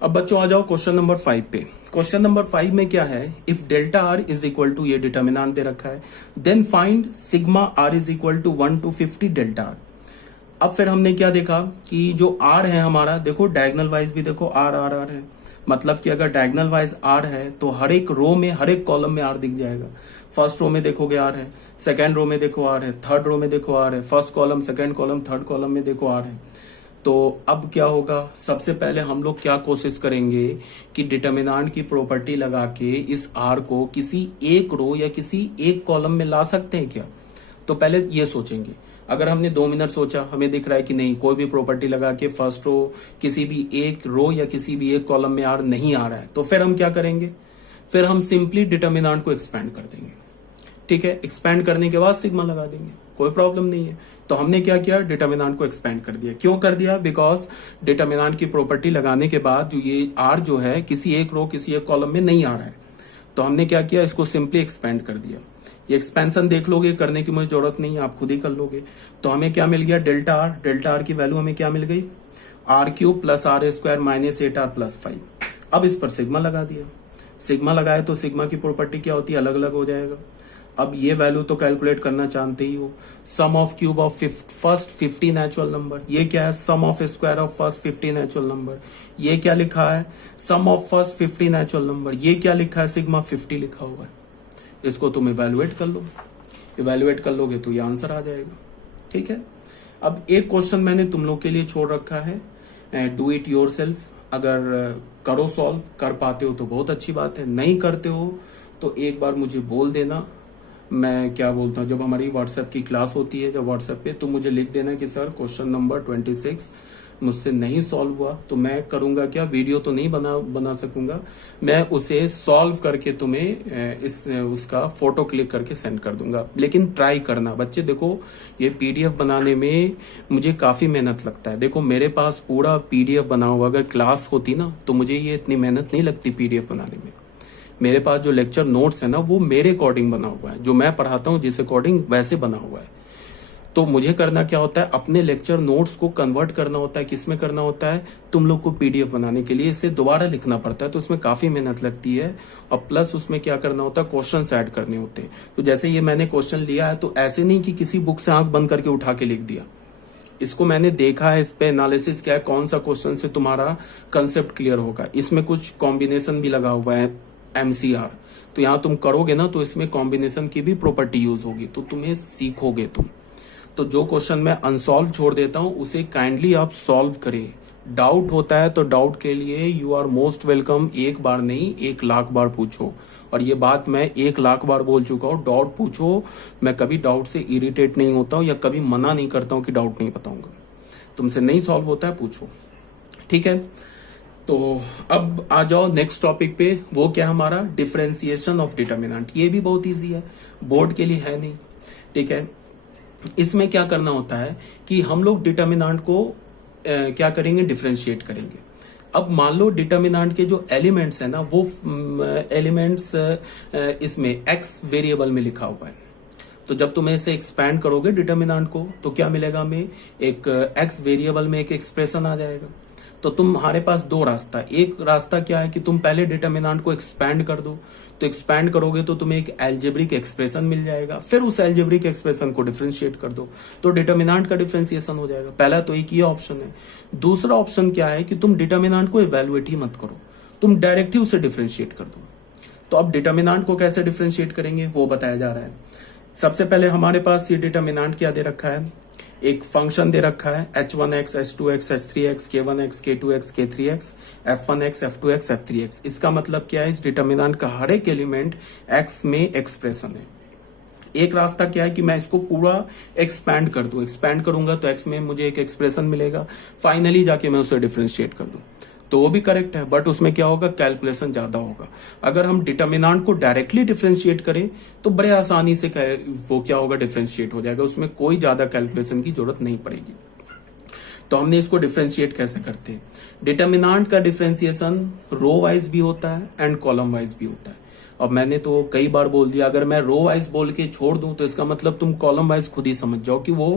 अब बच्चों आ जाओ क्वेश्चन नंबर 5 पे। क्वेश्चन नंबर 5 में क्या है, if delta R is equal to, ये डिटर्मिनेंट दे रखा है, then find sigma R is equal to 1 to 50 delta R. अब फिर हमने क्या देखा कि जो आर है हमारा, देखो डायगोनल वाइज भी देखो आर आर आर है, मतलब कि अगर डायगोनल वाइज आर है तो हर एक रो में हर एक कॉलम में आर दिख जाएगा। फर्स्ट रो में देखोगे आर है, सेकेंड रो में देखो आर है, थर्ड रो में देखो आर है, first column second column third column में देखो आर है। तो अब क्या होगा, सबसे पहले हम लोग क्या कोशिश करेंगे कि डिटर्मिनेंट की प्रॉपर्टी लगा के इस आर को किसी एक रो या किसी एक कॉलम में ला सकते हैं क्या। तो पहले ये सोचेंगे। अगर हमने 2 मिनट सोचा, हमें दिख रहा है कि नहीं, कोई भी प्रॉपर्टी लगा के फर्स्ट रो किसी भी एक रो या किसी भी एक कॉलम में आर नहीं आ रहा है, तो फिर हम क्या करेंगे, फिर हम सिंपली डिटर्मिनेंट को एक्सपेंड कर देंगे। ठीक है, एक्सपेंड करने के बाद सिग्मा लगा देंगे, कोई प्रॉब्लम नहीं है। तो हमने क्या किया, डिटर्मिनेंट को एक्सपेंड कर दिया। क्यों कर दिया, बिकॉज डिटर्मिनेंट की प्रॉपर्टी लगाने के बाद ये आर जो है किसी एक रो किसी एक कॉलम में नहीं आ रहा है, तो हमने क्या किया, इसको सिंपली एक्सपेंड कर दिया। ये एक्सपेंशन देख लोगे, करने की मुझे जरूरत नहीं है, आप खुद ही कर लोगे। तो हमें क्या मिल गया, डेल्टा आर। डेल्टा आर की वैल्यू हमें क्या मिल गई, R cube plus R square minus 8 R plus 5। अब इस पर सिग्मा लगा दिया। सिग्मा लगाए तो सिग्मा की प्रॉपर्टी क्या होती है, अलग अलग हो जाएगा। अब ये वैल्यू तो कैलकुलेट करना जानते ही हो, sum of cube of first 50 natural number. ये क्या है, sum of square of first 50 natural number. ये क्या लिखा है, sum of first 50 natural number. ये क्या लिखा है, सिग्मा 50 लिखा हुआ है। इसको तुम इवेलुएट कर लो, इवेलुएट कर लोगे तो ये आंसर आ जाएगा। ठीक है, अब एक क्वेश्चन मैंने तुम लोग के लिए छोड़ रखा है, डू इट योर सेल्फ। अगर करो सॉल्व, कर पाते हो तो बहुत अच्छी बात है, नहीं करते हो तो एक बार मुझे बोल देना। मैं क्या बोलता हूँ, जब हमारी व्हाट्सएप की क्लास होती है जब व्हाट्सएप पे, तो मुझे लिख देना कि सर क्वेश्चन नंबर 26 मुझसे नहीं सॉल्व हुआ, तो मैं करूंगा क्या, वीडियो तो नहीं बना सकूंगा, मैं उसे सॉल्व करके तुम्हें उसका फोटो क्लिक करके सेंड कर दूंगा। लेकिन ट्राई करना बच्चे, देखो ये पीडीएफ बनाने में मुझे काफी मेहनत लगता है। देखो मेरे पास पूरा पीडीएफ बना हुआ, अगर क्लास होती ना तो मुझे ये इतनी मेहनत नहीं लगती पीडीएफ बनाने में। मेरे पास जो लेक्चर नोट्स है ना, वो मेरे अकॉर्डिंग बना हुआ है, जो मैं पढ़ाता हूँ जिस अकॉर्डिंग वैसे बना हुआ है। तो मुझे करना क्या होता है, अपने लेक्चर नोट्स को कन्वर्ट करना होता है, किसमें करना होता है, तुम लोग को पीडीएफ बनाने के लिए। इसे दोबारा लिखना पड़ता है, तो उसमें काफी मेहनत लगती है। और प्लस उसमें क्या करना होता है, क्वेश्चन ऐड करने होते हैं। तो जैसे ये मैंने क्वेश्चन लिया है, तो ऐसे नहीं कि किसी बुक से आंख बंद करके उठा के लिख दिया। इसको मैंने देखा है, इस पे एनालिसिस क्या है, कौन सा क्वेश्चन से तुम्हारा कंसेप्ट क्लियर होगा। इसमें कुछ कॉम्बिनेशन भी लगा हुआ है, एमसीआर। तो यहाँ तुम करोगे ना, तो इसमें कॉम्बिनेशन की भी प्रॉपर्टी यूज होगी, तो तुम्हें सीखोगे तुम। तो जो क्वेश्चन मैं अनसॉल्व छोड़ देता हूं उसे काइंडली आप सॉल्व करें। डाउट होता है तो डाउट के लिए यू आर मोस्ट वेलकम। एक बार नहीं, 1 लाख बार पूछो। और ये बात मैं 1 लाख बार बोल चुका हूँ, डाउट पूछो। मैं कभी डाउट से इरिटेट नहीं होता हूँ या कभी मना नहीं करता हूँ कि डाउट नहीं बताऊंगा। तुमसे नहीं सॉल्व होता है, पूछो। ठीक है, तो अब आ जाओ नेक्स्ट टॉपिक पे। वो क्या हमारा, डिफरेंशिएशन ऑफ डिटर्मिनेंट। ये भी बहुत इजी है, बोर्ड के लिए है नहीं। ठीक है, इसमें क्या करना होता है कि हम लोग डिटर्मिनेंट को क्या करेंगे, डिफरेंशिएट करेंगे। अब मान लो डिटर्मिनेंट के जो एलिमेंट्स है ना, वो एलिमेंट्स इसमें एक्स वेरिएबल में लिखा हुआ है। तो जब तुम इसे एक्सपैंड करोगे डिटर्मिनेंट को, तो क्या मिलेगा हमें, एक एक्स वेरिएबल में एक एक्सप्रेशन आ जाएगा। तो तुम्हारे पास 2 रास्ता, एक रास्ता क्या है कि तुम पहले डिटर्मिनेंट को एक्सपैंड कर दो। तो एक्सपैंड करोगे तो तुम्हें एक एल्जेब्रिक एक्सप्रेशन मिल जाएगा, फिर उस एल्जेब्रिक एक्सप्रेशन को डिफरेंशिएट कर दो, तो डिटर्मिनेंट का डिफरेंशिएशन हो जाएगा। पहला तो एक ये ऑप्शन है। दूसरा ऑप्शन क्या है कि तुम डिटर्मिनेंट को इवेलुएट ही मत करो, तुम डायरेक्ट ही उसे डिफरेंशिएट कर दो। तो अब डिटर्मिनेंट को कैसे डिफरेंशिएट करेंगे वो बताया जा रहा है। सबसे पहले हमारे पास ये डिटर्मिनेंट क्या दे रखा है, एक फंक्शन दे रखा है h1x, h2x, h3x, k1x, k2x, k3x, f1x, f2x, f3x। इसका मतलब क्या है, इस डिटर्मिनेंट का हर एक एलिमेंट x में एक्सप्रेशन है। एक रास्ता क्या है कि मैं इसको पूरा एक्सपैंड कर दूं, एक्सपैंड करूंगा तो x में मुझे एक एक्सप्रेशन मिलेगा, फाइनली जाके मैं उसे डिफरेंशिएट कर दूं, तो वो भी करेक्ट है। बट उसमें क्या होगा, कैलकुलेशन ज्यादा होगा। अगर हम डिटर्मिनेंट को डायरेक्टली डिफरेंशिएट करें तो बड़े आसानी से वो क्या होगा, डिफरेंशिएट हो जाएगा, उसमें कोई ज्यादा कैलकुलेशन की जरूरत नहीं पड़ेगी। तो हमने इसको डिफरेंशिएट कैसे करते हैं, डिटर्मिनेंट का डिफरेंशिएशन रो वाइज भी होता है एंड कॉलम वाइज भी होता है। अब मैंने तो कई बार बोल दिया, अगर मैं रो वाइज बोल के छोड़ दूं तो इसका मतलब तुम कॉलम वाइज खुद ही समझ जाओ कि वो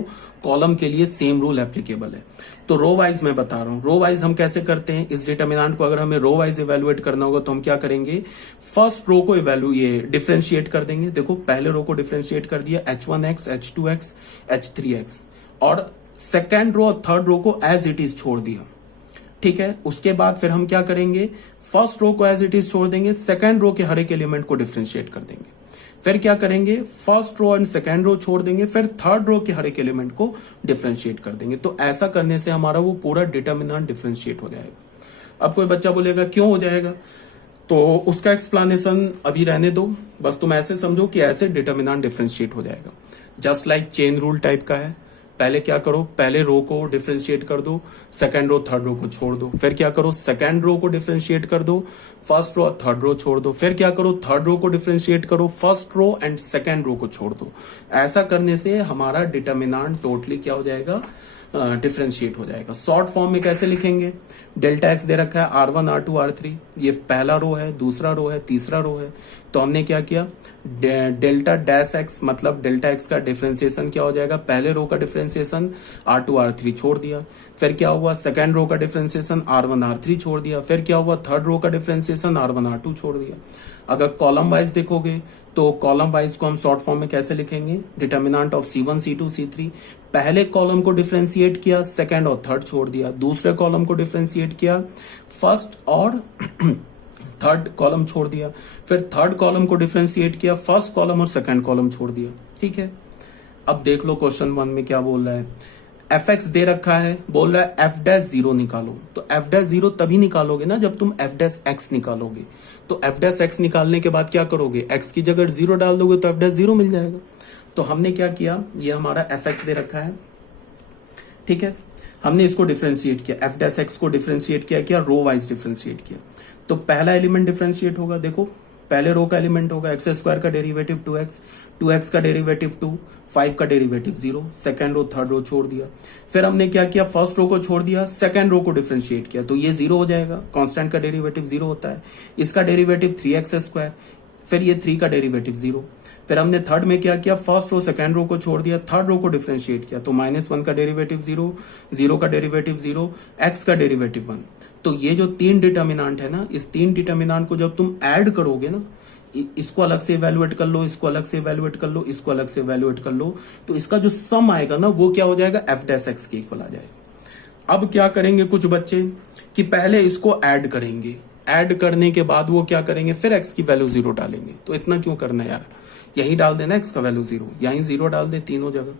कॉलम के लिए सेम रूल एप्लीकेबल है। तो रो वाइज मैं बता रहा हूं, रो वाइज हम कैसे करते हैं। इस डिटर्मिनेंट को अगर हमें रो वाइज इवेल्युएट करना होगा तो हम क्या करेंगे, फर्स्ट रो को डिफरेंशिएट कर देंगे। देखो पहले रो को डिफरेंशिएट कर दिया, h1x, h2x, h3x, और सेकेंड रो और थर्ड रो को एज इट इज छोड़ दिया। ठीक है, उसके बाद फिर हम क्या करेंगे, फर्स्ट रो को एज इट इज छोड़ देंगे, सेकेंड रो के हर एक एलिमेंट को डिफरेंशिएट कर देंगे। फिर क्या करेंगे, first row and second row छोड़ देंगे, फिर थर्ड रो के हर एक एलिमेंट को डिफरेंशिएट कर देंगे। तो ऐसा करने से हमारा वो पूरा डिटर्मिनेंट डिफरेंशिएट हो जाएगा। अब कोई बच्चा बोलेगा क्यों हो जाएगा, तो उसका एक्सप्लेनेशन अभी रहने दो, बस तुम ऐसे समझो कि ऐसे डिटर्मिनेंट डिफरेंशिएट हो जाएगा। Just like chain rule type का है। पहले क्या करो, पहले रो को डिफरेंशिएट कर दो, सेकंड रो थर्ड रो को छोड़ दो। फिर क्या करो, सेकंड रो को डिफरेंशिएट कर दो, फर्स्ट रो और थर्ड रो छोड़ दो। फिर क्या करो, थर्ड रो को डिफरेंशिएट करो, first row and second row को छोड़ दो। ऐसा करने से हमारा डिटर्मिनेंट टोटली क्या हो जाएगा, डिफरेंशिएट हो जाएगा। शॉर्ट फॉर्म में कैसे लिखेंगे, डेल्टा एक्स दे रखा है, R1, R2, R3, ये पहला रो है, दूसरा रो है, तीसरा रो है। तो हमने क्या किया, डेल्टा डैश एक्स, मतलब डेल्टा एक्स का डिफरेंशिएशन क्या हो जाएगा, पहले रो का डिफरेंशिएशन R2, R3 छोड़ दिया। फिर क्या हुआ, सेकंड रो का डिफरेंशिएशन R1, R3 छोड़ दिया। फिर क्या हुआ, थर्ड रो का डिफरेंशिएशन R1, R2 छोड़ दिया। अगर कॉलम वाइज देखोगे तो कॉलम वाइज को हम शॉर्ट फॉर्म में कैसे लिखेंगे, determinant of C1, C2, C3, पहले कॉलम को डिफरेंशिएट किया, सेकंड और थर्ड छोड़ दिया। दूसरे कॉलम को डिफरेंशिएट किया, फर्स्ट और थर्ड कॉलम छोड़ दिया। फिर थर्ड कॉलम को डिफरेंशिएट किया, फर्स्ट कॉलम और सेकंड कॉलम छोड़ दिया। ठीक है, अब देख लो क्वेश्चन 1 में क्या बोल रहा है, एफ एक्स दे रखा है, बोल रहा है एफ डैश जीरो निकालो। तो एफ डैश जीरो तभी निकालोगे ना जब तुम एफ डैश एक्स निकालोगे। तो एफ डैश एक्स निकालने के बाद क्या करोगे, एक्स की जगह जीरो डाल दोगे तो एफ डैश जीरो मिल जाएगा। तो हमने क्या किया, ये हमारा एफ एक्स दे रखा है, ठीक है, हमने इसको डिफरेंशिएट किया, एफ डैश एक्स को डिफरेंशिएट किया, रो वाइज डिफरेंशिएट किया। तो पहला एलिमेंट डिफरेंशिएट होगा, देखो पहले रो का एलिमेंट होगा एक्स स्क्वायर का डेरिवेटिव 2x, 2x का डेरिवेटिव 2, 5 का derivative 0, second row third row छोड़ दिया। फिर हमने क्या किया, फर्स्ट रो को छोड़ दिया, सेकंड रो को डिफरेंशिएट किया, तो ये 0 हो जाएगा, कांस्टेंट का डेरिवेटिव 0 होता है। इसका डेरिवेटिव 3x स्क्वायर, फिर ये 3 का डेरिवेटिव 0। फिर हमने थर्ड में क्या किया, फर्स्ट रो सेकंड रो को छोड़ दिया, थर्ड रो को डिफरेंशिएट किया, तो -1 का डेरिवेटिव 0, 0 का डेरिवेटिव 0, x का डेरिवेटिव 1। तो ये जो 3 डिटर्मिनेंट है ना, इस 3 डिटर्मिनेंट को जब तुम ऐड करोगे ना, इसको अलग से इवैल्यूएट कर लो, इसको अलग से इवैल्यूएट कर लो, इसको अलग से इवैल्यूएट कर लो, तो इसका जो सम आएगा ना वो क्या हो जाएगा, एफ डैश एक्स के इक्वल आ जाएगा। अब क्या करेंगे कुछ बच्चे कि पहले इसको ऐड करेंगे, ऐड करने के बाद वो क्या करेंगे, फिर एक्स की वैल्यू 0 डालेंगे। तो इतना क्यों करना यार, यही डाल देना एक्स का वैल्यू 0, यहीं 0 डाल दे तीनों जगह।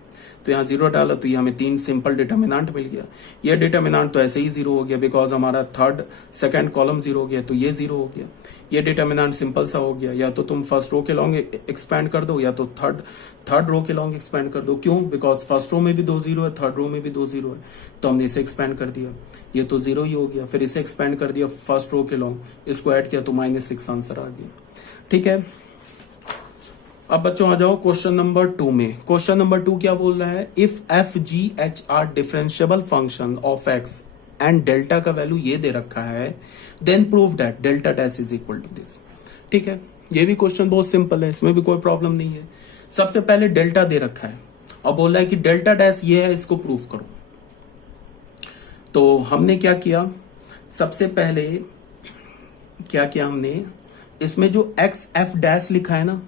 तो यहाँ 0 डाला तो ये हमें 3 सिंपल डिटर्मिनेंट मिल गया। ये डिटर्मिनेंट तो ऐसे ही 0 हो गया, बिकॉज हमारा थर्ड सेकंड कॉलम 0 हो गया, तो ये 0 हो गया। ये डिटर्मिनेंट सिंपल सा हो गया, या तो तुम फर्स्ट रो के लॉन्ग एक्सपैंड कर दो, या तो थर्ड रो के लॉन्ग एक्सपैंड कर दो। क्यों, बिकॉज फर्स्ट रो में भी 2 0 है, थर्ड रो में भी 2 0 है, तो हमने इसे एक्सपैंड कर दिया, ये तो 0 ही हो गया। फिर इसे एक्सपैंड कर दिया फर्स्ट रो के लॉन्ग, इसको ऐड किया तो -6 आंसर आ गया। ठीक है, अब बच्चों आ जाओ क्वेश्चन नंबर 2 में। क्वेश्चन नंबर 2 क्या बोल रहा है, if F G H are differentiable function of X and delta का वैल्यू ये दे रखा है, then prove that delta dash is equal to this. ठीक है, ये भी क्वेश्चन बहुत सिंपल है, इसमें भी कोई प्रॉब्लम नहीं है। सबसे पहले डेल्टा दे रखा है और बोल रहा है कि डेल्टा डैश ये है, इसको प्रूव करो। तो हमने क्या किया, सबसे पहले क्या किया हमने, इसमें जो एक्स एफ डैश लिखा है ना,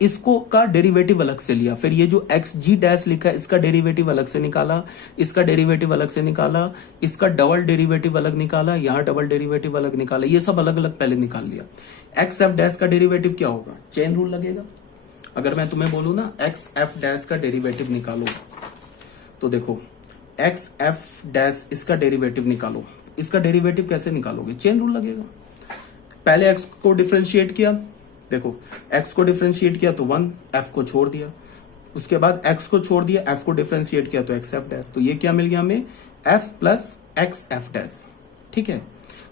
इसको का डेरिवेटिव अलग से लिया। फिर ये जो एक्स जी डैश लिखा है, इसका डेरिवेटिव अलग से निकाला, इसका डेरिवेटिव अलग से निकाला, इसका डबल डेरिवेटिव अलग निकाला, यहाँ डबल डेरिवेटिव अलग निकाला, ये सब अलग अलग पहले निकाल लिया। एक्स एफ डैश का डेरिवेटिव क्या होगा, चेन रूल लगेगा। अगर मैं तुम्हें बोलूं ना एक्स एफ डैश का डेरिवेटिव निकालो, तो देखो एक्स एफ डैश इसका डेरिवेटिव निकालो, इसका डेरिवेटिव कैसे निकालोगे, चेन रूल लगेगा। पहले एक्स को डिफरेंशिएट किया, देखो x को डिफरेंशिएट किया तो 1, f को छोड़ दिया, उसके बाद x को छोड़ दिया, f को डिफरेंशिएट किया तो x f डैश, तो ये क्या मिल गया हमें, f plus x f dash. ठीक है,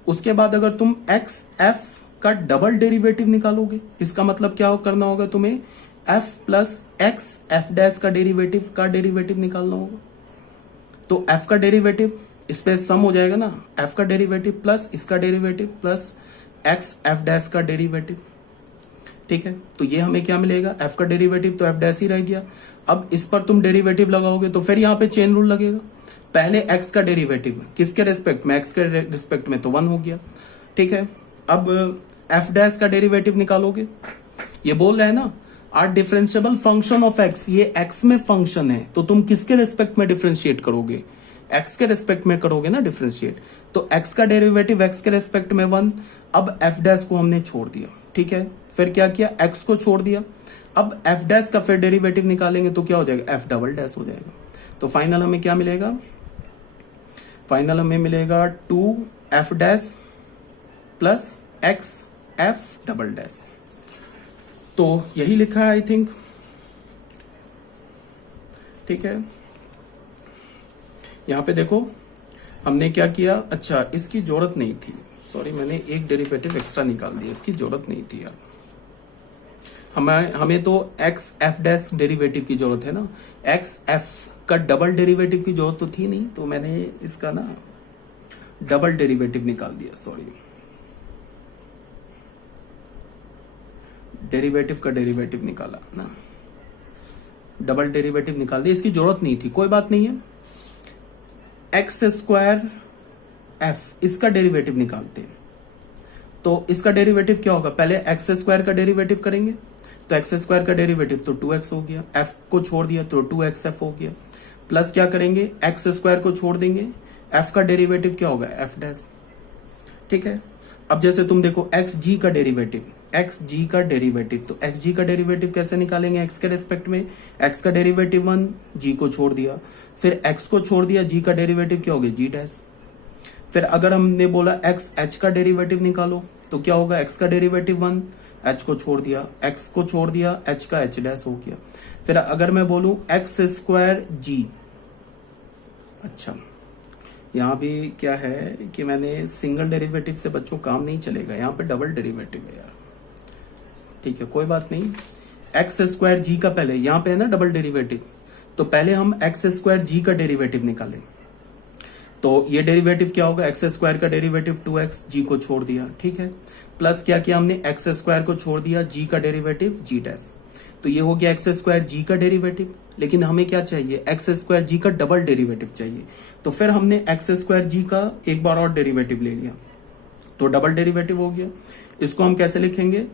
उसके बाद अगर तुम x f का डबल डेरिवेटिव निकालोगे, इसका मतलब क्या करना होगा तुम्हें, f plus x f dash का डेरिवेटिव निकालना होगा। तो f का डेरिवेटिव इस पे सम हो जाएगा ना, f का डेरिवेटिव प्लस इसका derivative plus x f dash का डेरिवेटिव, ठीक है, तो ये हमें क्या मिलेगा, एफ का डेरिवेटिव तो एफ डैश ही रह गया। अब इस पर तुम डेरिवेटिव लगाओगे तो फिर यहाँ पे चेन रूल लगेगा। पहले एक्स का डेरिवेटिव किसके रेस्पेक्ट में, एक्स के रेस्पेक्ट में, तो 1 हो गया। ठीक है, अब एफ डैश का डेरिवेटिव निकालोगे। ये बोल रहा है ना are differentiable function of X, ये एक्स में फंक्शन है तो तुम किसके रेस्पेक्ट में डिफरेंशिएट करोगे, एक्स के रेस्पेक्ट में करोगे ना डिफरेंशिएट। तो एक्स का डेरिवेटिव एक्स के रेस्पेक्ट में 1। अब एफ डैश को हमने छोड़ दिया। ठीक है, फिर क्या किया, एक्स को छोड़ दिया। अब एफ डैश का फिर डेरिवेटिव निकालेंगे तो क्या हो जाएगा, एफ डबल डैश हो जाएगा। तो फाइनल हमें क्या मिलेगा, फाइनल हमें मिलेगा 2f dash plus x F double dash. तो यही लिखा है आई थिंक। ठीक है, यहां पे देखो हमने क्या किया, अच्छा इसकी जरूरत नहीं थी, सॉरी मैंने एक डेरिवेटिव एक्स्ट्रा निकाल दिया, इसकी जरूरत नहीं थी यार। हमें तो एक्स एफ डैश डेरिवेटिव की जरूरत है ना, एक्स एफ का डबल डेरिवेटिव की जरूरत तो थी नहीं, तो मैंने इसका ना डबल डेरिवेटिव निकाल दिया, सॉरी डेरिवेटिव का डेरिवेटिव निकाला ना, डबल डेरिवेटिव निकाल दिया, इसकी जरूरत नहीं थी, कोई बात नहीं है। एक्स स्क्वायर एफ इसका डेरिवेटिव निकालते हैं, तो इसका डेरिवेटिव क्या होगा, पहले एक्स स्क्वायर का डेरिवेटिव करेंगे, तो एक्स स्क्वायर का डेरिवेटिव तो 2x हो गया, एफ को छोड़ दिया तो 2xf हो गया, प्लस क्या करेंगे, एक्स स्क्वायर को छोड़ देंगे, एफ का डेरिवेटिव क्या होगा, एफ डैश। ठीक है, अब जैसे तुम देखो एक्स जी का डेरिवेटिव, एक्स जी का डेरिवेटिव, तो एक्स जी का डेरिवेटिव कैसे निकालेंगे, एक्स के रेस्पेक्ट में, एक्स का डेरिवेटिव 1, जी को छोड़ दिया, फिर एक्स को छोड़ दिया, जी का डेरिवेटिव क्या हो गया, जी डैश। फिर अगर हमने बोला एक्स एच का डेरिवेटिव निकालो तो क्या होगा, एक्स का डेरिवेटिव 1, एच को छोड़ दिया, एक्स को छोड़ दिया, एच का एच डैश हो गया। फिर अगर मैं बोलूं एक्स स्क्वायर जी, अच्छा यहां भी क्या है कि मैंने सिंगल डेरिवेटिव से बच्चों काम नहीं चलेगा, यहां पे डबल डेरिवेटिव है यार। ठीक है, कोई बात नहीं, एक्स स्क्वायर जी का पहले यहां पे है ना डबल डेरिवेटिव, तो पहले हम एक्स स्क्वायर जी का डेरिवेटिव निकालें, तो ये डेरिवेटिव क्या होगा, एक्स स्क्वायर का डेरिवेटिव 2x, जी को छोड़ दिया। ठीक है, प्लस क्या किया हमने, एक्स स्क्वायर को छोड़ दिया, जी का डेरिवेटिव जी डैश, तो ये हो गया एक्स स्क्वायर जी का डेरिवेटिव। लेकिन हमें क्या चाहिए, एक्स स्क्वायर जी का डबल डेरिवेटिव चाहिए, तो फिर हमने एक्स स्क्वायर जी का एक बार और डेरिवेटिव ले लिया, तो डबल डेरिवेटिव हो गया। इसको हम कैसे लिखेंगे,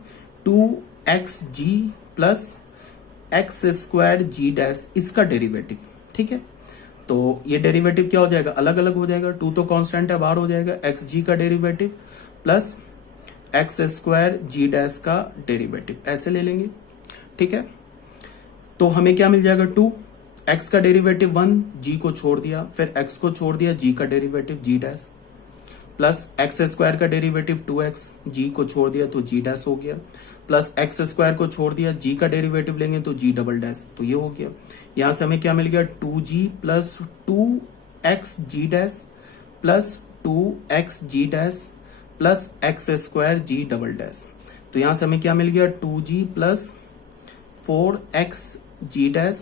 2xg प्लस एक्स स्क्वायर जी डैश, इसका डेरिवेटिव। ठीक है, तो ये डेरिवेटिव क्या हो जाएगा, अलग अलग हो जाएगा, 2 तो कांस्टेंट है, बाहर हो जाएगा, एक्स जी का डेरिवेटिव प्लस एक्स स्क्वायर जी डैश का डेरिवेटिव, ऐसे ले लेंगे। ठीक है, तो हमें क्या मिल जाएगा, 2 एक्स का डेरिवेटिव 1, जी को छोड़ दिया, फिर एक्स को छोड़ दिया, जी का डेरिवेटिव जी डैश, प्लस एक्स स्क्वायर का डेरिवेटिव 2x, जी को छोड़ दिया तो जी डैश हो गया, प्लस एक्स स्क्वायर को छोड़ दिया, जी का डेरिवेटिव लेंगे तो जी डबल डैश, तो ये हो गया। यहां से हमें क्या मिल गया, 2g प्लस 2x जी डैश प्लस 2x जी dash plus x square g double dash, तो यहां से हमें क्या मिल गया, 2g plus 4x g dash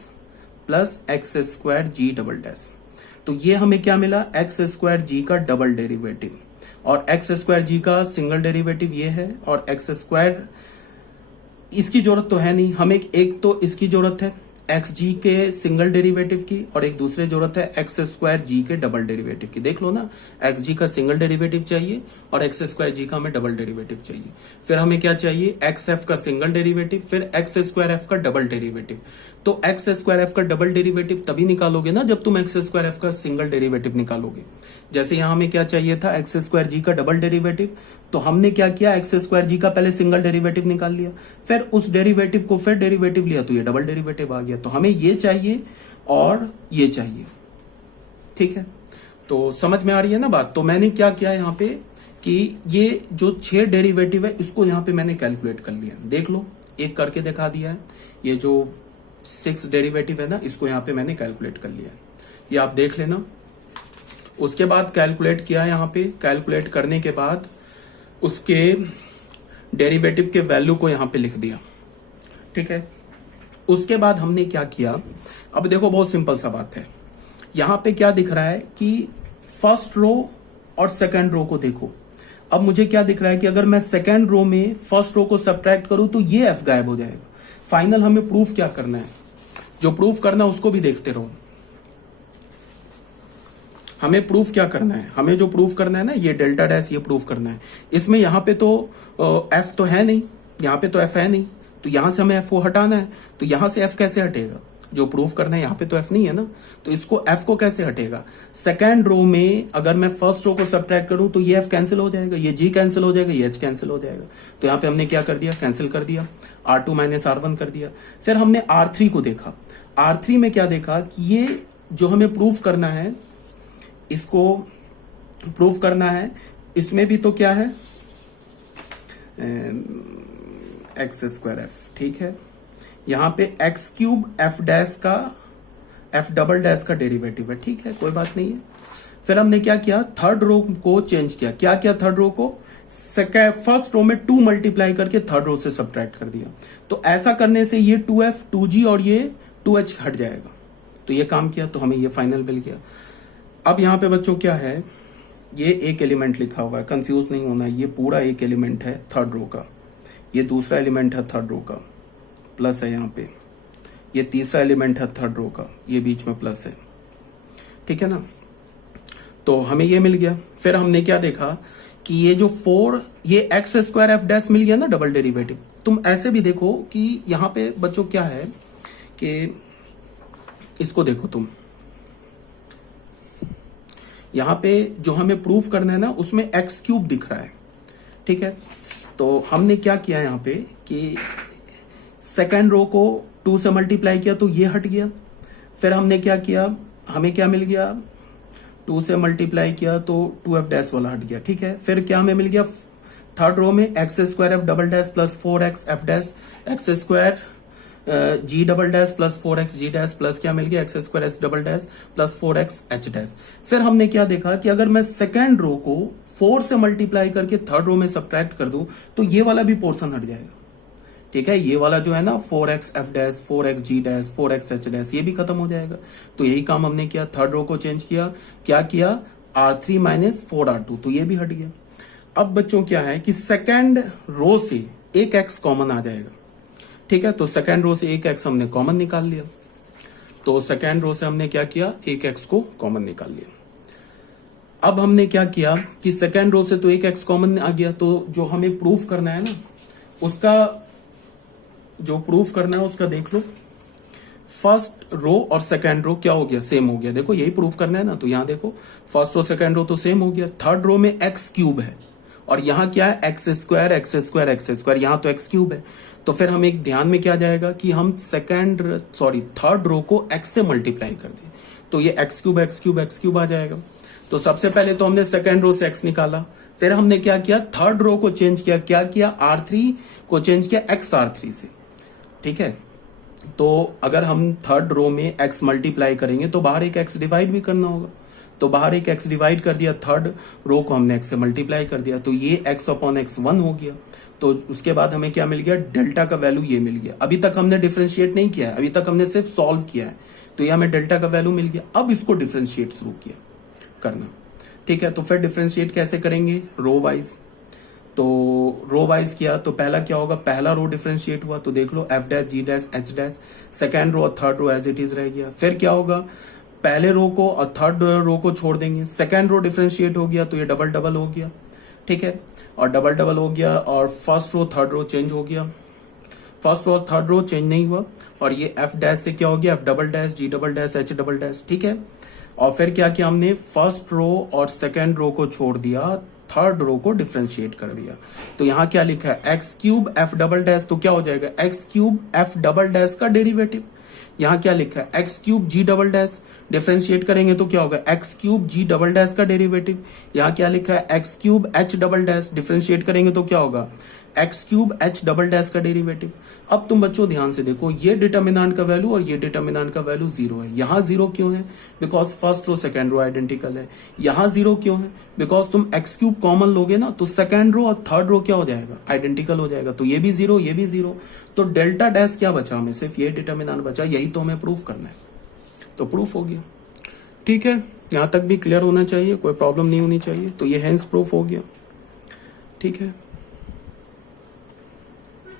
plus x square g double dash. तो ये हमें क्या मिला, एक्स स्क्वायर जी का डबल डेरिवेटिव, और एक्स स्क्वायर जी का सिंगल डेरिवेटिव ये है, और एक्स स्क्वायर इसकी जरूरत तो है नहीं हमें, एक तो इसकी जरूरत है एक्स जी के सिंगल डेरिवेटिव की, और एक दूसरी जरूरत है एक्स स्क्वायर जी के डबल डेरिवेटिव की। देख लो ना, एक्स जी का सिंगल डेरिवेटिव चाहिए और एक्स स्क्वायर जी का हमें डबल डेरिवेटिव चाहिए। फिर हमें क्या चाहिए, एक्स एफ का सिंगल डेरिवेटिव, फिर एक्स स्क्वायर एफ का डबल डेरिवेटिव। तो एक्स स्क्वायर एफ का डबल डेरिवेटिव तभी निकालोगे ना जब तुम एक्स स्क्वायर एफ का सिंगल डेरिवेटिव निकालोगे। जैसे यहां हमें क्या चाहिए था, एक्स स्क्वायर जी का डबल डेरिवेटिव, तो हमने क्या किया, एक्स स्क्वायर जी का पहले सिंगल डेरिवेटिव निकाल लिया, फिर उस डेरिवेटिव को फिर डेरिवेटिव लिया तो ये डबल डेरिवेटिव आ गया। तो हमें ये चाहिए और ये चाहिए। ठीक है, तो समझ में आ रही है ना बात। तो मैंने क्या किया यहाँ पे कि ये जो 6 डेरिवेटिव है इसको यहाँ पे मैंने कैलकुलेट कर लिया, देख लो एक करके दिखा दिया है। ये जो 6 डेरिवेटिव है ना, इसको यहाँ पे मैंने कैलकुलेट कर लिया है, ये आप देख लेना। उसके बाद कैलकुलेट किया यहाँ पे, कैलकुलेट करने के बाद उसके डेरिवेटिव के वैल्यू को यहाँ पे लिख दिया। ठीक है, उसके बाद हमने क्या किया, अब देखो बहुत सिंपल सा बात है। यहाँ पे क्या दिख रहा है कि फर्स्ट रो और सेकंड रो को देखो, अब मुझे क्या दिख रहा है कि अगर मैं सेकेंड रो में फर्स्ट रो को सब्ट्रैक्ट करूं तो ये एफ गायब हो जाएगा। फाइनल हमें प्रूफ क्या करना है, जो प्रूफ करना है उसको भी देखते रहो। हमें प्रूफ क्या करना है, हमें जो प्रूफ करना है ना, ये डेल्टा डैश ये प्रूफ करना है। इसमें यहां पे तो एफ तो है नहीं, यहां पे तो एफ है नहीं, तो यहां से हमें एफ को हटाना है। तो यहां से एफ कैसे हटेगा, जो प्रूफ करना है यहां पे तो एफ नहीं है ना, तो इसको एफ को कैसे हटेगा। सेकेंड रो में अगर मैं फर्स्ट रो को सब्ट्रैक्ट करूं तो ये एफ कैंसिल हो जाएगा, ये जी कैंसिल हो जाएगा, ये एच कैंसिल हो जाएगा। तो यहां पे हमने क्या कर दिया, कैंसिल कर दिया, R2 माइनस R1 कर दिया। फिर हमने R3 को देखा, R3 में क्या देखा कि ये जो हमें प्रूफ करना है, इसको प्रूफ करना है, इसमें भी तो क्या है एक्स स्क्वायर एफ, ठीक है। यहां पे एक्स क्यूब एफ डैश का एफ डबल डैश का डेरिवेटिव है, ठीक है, कोई बात नहीं है। फिर हमने क्या किया, थर्ड रो को चेंज किया। क्या किया, थर्ड रो को फर्स्ट रो में 2 मल्टीप्लाई करके थर्ड रो से सब्ट्रैक्ट कर दिया। तो ऐसा करने से ये 2f 2g और ये 2h हट जाएगा। तो ये काम किया, तो हमें ये फाइनल मिल गया। अब यहां पे बच्चों क्या है, ये एक एलिमेंट लिखा हुआ है, कंफ्यूज नहीं होना, ये पूरा एक एलिमेंट है थर्ड रो का, ये दूसरा एलिमेंट है थर्ड रो का, प्लस है यहाँ पे, ये तीसरा एलिमेंट है थर्ड रो का, ये बीच में प्लस है, ठीक है ना। तो हमें ये मिल गया। फिर हमने क्या देखा कि ये जो 4 ये एक्स स्क्वायर एफ डैश मिल गया ना, डबल डेरिवेटिव। तुम ऐसे भी देखो कि यहां पे बच्चों क्या है कि इसको देखो तुम, यहां पे जो हमें प्रूफ करना है ना उसमें एक्स क्यूब दिख रहा है, ठीक है। तो हमने क्या किया यहां पे कि सेकेंड रो को 2 से मल्टीप्लाई किया तो ये हट गया। फिर हमने क्या किया, हमें क्या मिल गया, 2 से मल्टीप्लाई किया तो 2f डैश वाला हट गया, ठीक है। फिर क्या हमें मिल गया, थर्ड रो में x square f double dash plus 4x f dash x square g double dash plus 4x g dash plus क्या मिल गया, x square h double dash plus 4x h dash. फिर हमने क्या देखा कि अगर मैं सेकेंड रो को 4 से मल्टीप्लाई करके थर्ड रो में सब्ट्रैक्ट कर दूं तो ये वाला भी पोर्शन हट जाएगा, ठीक है। ये वाला जो है ना 4x f dash 4x g dash 4x h dash ये भी खत्म हो जाएगा। तो यही काम हमने किया, थर्ड रो को चेंज किया, क्या किया, R3 माइनस 4R2, तो ये भी हट गया। अब बच्चों क्या है कि सेकेंड रो से एक x कॉमन आ जाएगा, ठीक है। तो सेकेंड रो से एक x हमने कॉमन निकाल लिया, तो सेकेंड रो से हमने क्या किया, एक x को कॉमन निकाल लिया। अब हमने क्या किया कि सेकेंड रो से तो एक x कॉमन आ गया, तो जो हमें प्रूफ करना है ना उसका जो प्रूफ करना है उसका देख लो, फर्स्ट रो और सेकेंड रो क्या हो गया, सेम हो गया। देखो यही प्रूफ करना है ना, तो यहां देखो फर्स्ट रो सेकेंड रो तो सेम हो गया। थर्ड रो में एक्स क्यूब है और यहां क्या है, x square x square x square, यहां तो एक्स क्यूब है। तो फिर हम एक ध्यान में क्या जाएगा कि हम थर्ड रो को एक्स से मल्टीप्लाई कर दें, तो ये x cube x cube x cube आ जाएगा। तो सबसे पहले तो हमने सेकेंड रो से एक्स निकाला, फिर हमने क्या किया, थर्ड रो को चेंज किया, क्या किया, R3 को चेंज किया एक्स R3 से, ठीक है। तो अगर हम थर्ड रो में x मल्टीप्लाई करेंगे तो बाहर एक x डिवाइड भी करना होगा, तो बाहर एक x डिवाइड कर दिया, थर्ड रो को हमने x से मल्टीप्लाई कर दिया, तो ये x अपॉन x 1 हो गया। तो उसके बाद हमें क्या मिल गया, डेल्टा का वैल्यू ये मिल गया। अभी तक हमने डिफरेंशिएट नहीं किया है, अभी तक हमने सिर्फ सॉल्व किया है, तो ये हमें डेल्टा का वैल्यू मिल गया। अब इसको डिफरेंशिएट शुरू किया करना, ठीक है। तो फिर डिफरेंशिएट कैसे करेंगे, रो वाइज। तो रो वाइज किया तो पहला क्या होगा, पहला रो डिफरेंशिएट हुआ, तो देख लो f dash g dash h dash, second row और third row as it is रह गया। फिर क्या होगा, पहले रो को और थर्ड रो को छोड़ देंगे, सेकेंड रो डिफरेंशिएट हो गया तो ये डबल डबल हो गया, ठीक है। और डबल डबल हो गया और first row third row change हो गया, first row third row change नहीं हुआ, और ये एफ डैश से क्या हो गया, f double dash g double dash h double dash, ठीक है। और फिर क्या किया हमने, फर्स्ट रो और सेकेंड रो को छोड़ दिया, थर्ड रो को डिफरेंशिएट कर दिया। तो यहां क्या लिखा है, x cube F double dash, तो क्या हो जाएगा, x cube F double dash का डेरिवेटिव। यहां क्या लिखा है, एक्स क्यूब जी डबल डैश, डिफरेंशिएट करेंगे तो क्या होगा, एक्स क्यूब जी डबल डैश का डेरिवेटिव। यहां क्या लिखा है, x cube H double dash, differentiate करेंगे तो क्या होगा, x cube H double dash का डेरिवेटिव। अब तुम बच्चों ध्यान से देखो, ये डिटर्मिनेंट का वैल्यू और ये डिटर्मिनेंट का वैल्यू 0 है। यहां 0 क्यों है, because first row second row identical है। यहां 0 क्यों है, बिकॉज तुम एक्स क्यूब कॉमन लोगे ना, तो सेकेंड रो और थर्ड रो क्या हो जाएगा, आइडेंटिकल हो जाएगा। तो ये भी 0 ये भी 0, तो डेल्टा डैश क्या बचा हमें, सिर्फ ये डिटर्मिनेंट बचा, यही तो हमें प्रूफ करना है। तो प्रूफ हो गया, ठीक है। यहां तक भी क्लियर होना चाहिए, कोई प्रॉब्लम नहीं होनी चाहिए। तो ये हेंस प्रूफ हो गया। ठीक है।